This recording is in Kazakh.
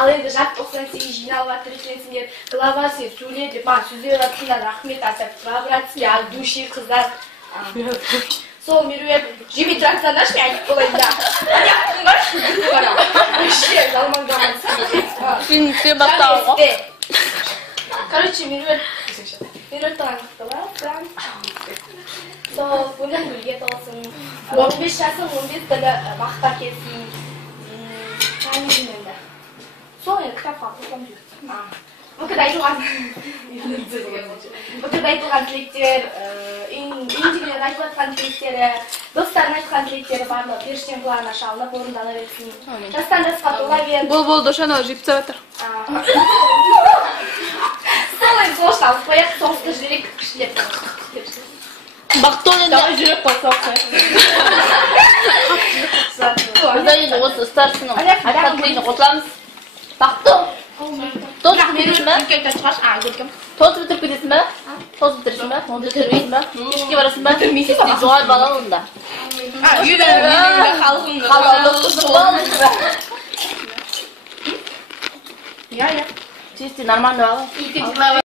Ал енді жат 98 жиналып жатыр екенсіңдер, глава сен сөйле деп, маған сөздер жатқаннан рахмет айтып тұра біратсың, ал души қыздар. Сол Меруерт, жеме тұрақсандашы, мен айтып болайын да. Аяқтың бар? Вообще, жалмаңдамансың. Сен бастауы ғой. Короче, Меруерт аңықтылар, прям. Сол, бұның гүлге толсын. 15 жасың, 15 тілі мақта келсін. Қайын енді. Сол енді кітапқа қосылам жүрді. Бұкірді айтылған тілектер, үйіндегілер айтып жатқан тілектері, достарын айтқан тілектері барлығы періштен құлағына шалынып, орындала берсін. Жастан жасқа тола бер. Бол, дошаналы жеп жатыр. Сол енді соғышты алып қояқ, соғысты жүрек күшілеп. Бақтон енді... Давай жүрек қой, соғысты. Бұда енді осы старшының айтқан тілегіне қосыламыз. Бақтон! Тоз бітіресің бі? Тоз бітіріп кетесің бі? Тоз бітіресің бі? Оны бітірмейсің бі? Кешке барасың бі? Бітірмейсің бі? Жоғар бала онда. Үйді Қалалды. Чисти, нормально бала.